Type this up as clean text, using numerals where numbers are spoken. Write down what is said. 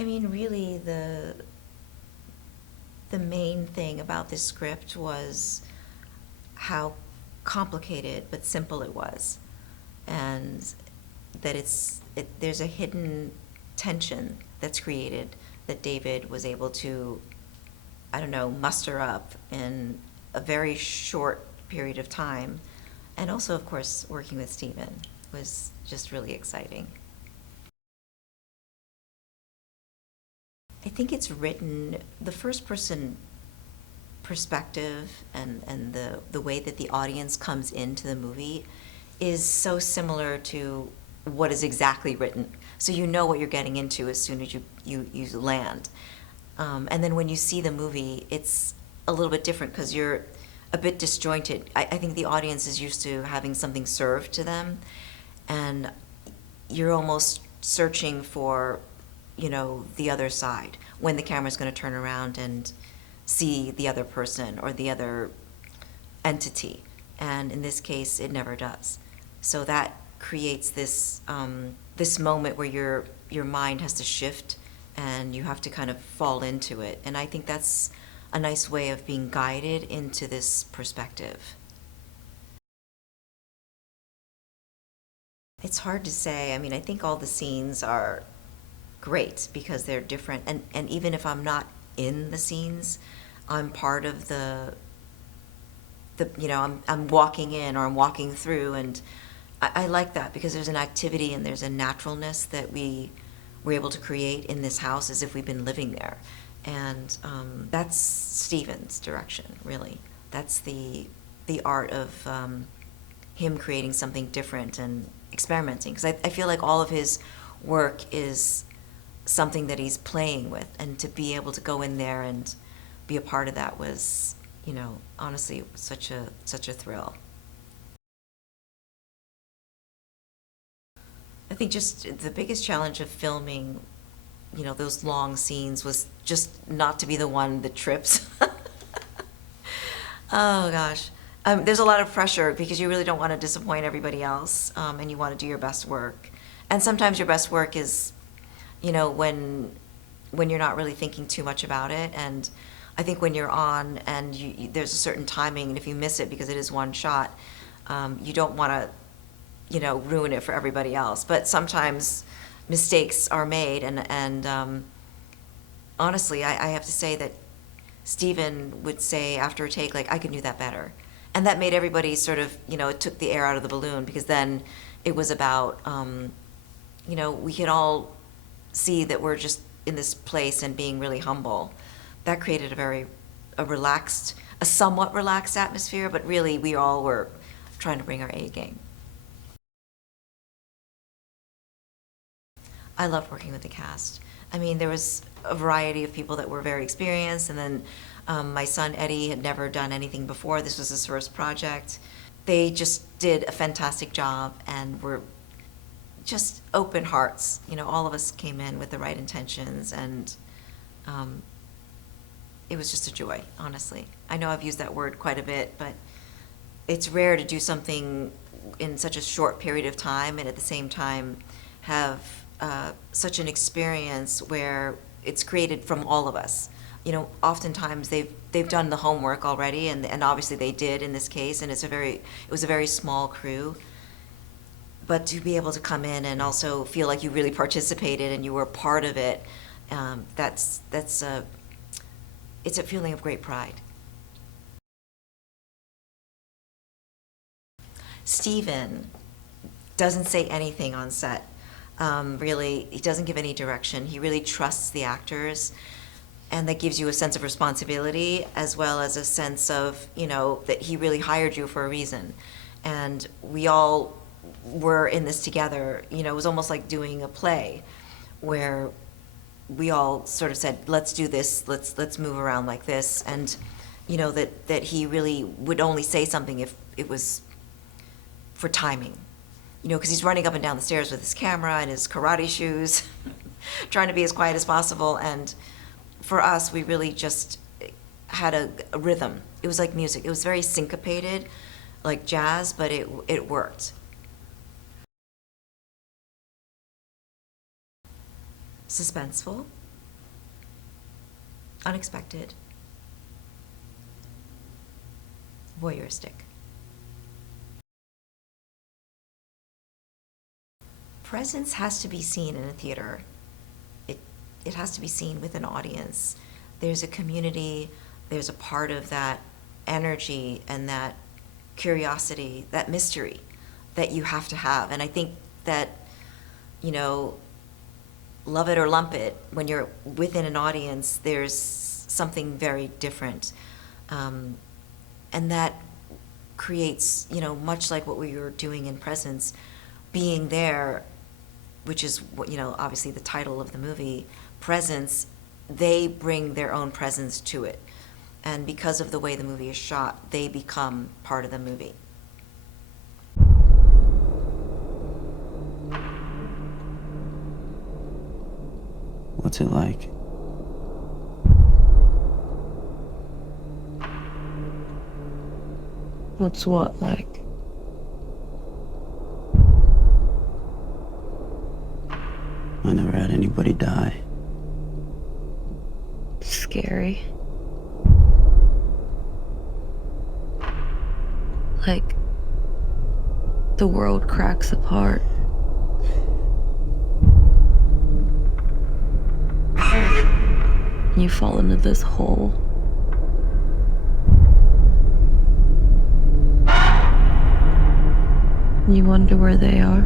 I mean, really, the main thing about this script was how complicated but simple it was, and that there's a hidden tension that's created that David was able to, I don't know, muster up in a very short period of time. And also, of course, working with Stephen was just really exciting. I think it's written, the first person perspective and the way that the audience comes into the movie is so similar to what is exactly written. So you know what you're getting into as soon as you land. And then when you see the movie, it's a little bit different because you're a bit disjointed. I think the audience is used to having something served to them, and you're almost searching for, the other side, when the camera's going to turn around and see the other person or the other entity. And in this case, it never does. So that creates this this moment where your mind has to shift and you have to kind of fall into it. And I think that's a nice way of being guided into this perspective. It's hard to say. I mean, I think all the scenes are great because they're different. And even if I'm not in the scenes, I'm part of I'm walking in or I'm walking through, and I like that because there's an activity and there's a naturalness that we were able to create in this house as if we've been living there. And that's Stephen's direction, really. That's the art of him creating something different and experimenting. Because I feel like all of his work is something that he's playing with, and to be able to go in there and be a part of that was, honestly, such a thrill. I think just the biggest challenge of filming, those long scenes was just not to be the one that trips. Oh gosh. There's a lot of pressure because you really don't want to disappoint everybody else, and you want to do your best work. And sometimes your best work is, when you're not really thinking too much about it. And I think when you're on and there's a certain timing, and if you miss it because it is one shot, you don't want to, ruin it for everybody else. But sometimes mistakes are made, and honestly, I have to say that Stephen would say after a take, like, I can do that better. And that made everybody sort of, it took the air out of the balloon, because then it was about, we could all see that we're just in this place and being really humble. That created a somewhat relaxed atmosphere, but really we all were trying to bring our A game. I loved working with the cast. I mean, there was a variety of people that were very experienced, and then my son Eddie had never done anything before. This was his first project. They just did a fantastic job and were just open hearts. All of us came in with the right intentions, and it was just a joy, honestly. I know I've used that word quite a bit, but it's rare to do something in such a short period of time and at the same time have such an experience where it's created from all of us. Oftentimes they've done the homework already, and obviously they did in this case, and it was a very small crew. But to be able to come in and also feel like you really participated and you were part of it, it's a feeling of great pride. Stephen doesn't say anything on set. Really, he doesn't give any direction. He really trusts the actors, and that gives you a sense of responsibility as well as a sense of, that he really hired you for a reason. And we all were in this together. It was almost like doing a play where we all sort of said, let's do this, let's move around like this. And that he really would only say something if it was for timing. Because he's running up and down the stairs with his camera and his karate shoes, trying to be as quiet as possible. And for us, we really just had a rhythm. It was like music. It was very syncopated, like jazz, but it worked. Suspenseful. unexpected, voyeuristic. Presence has to be seen in a theater. It has to be seen with an audience. There's a community, there's a part of that energy and that curiosity, that mystery that you have to have. And I think that, you know, love it or lump it, when you're within an audience, there's something very different. And that creates, you know, much like what we were doing in Presence, being there, which is what, you know, obviously the title of the movie, Presence, they bring their own presence to it. And because of the way the movie is shot, they become part of the movie. What's it like? What's what like? I never had anybody die. Scary. Like the world cracks apart. You fall into this hole. You wonder where they are.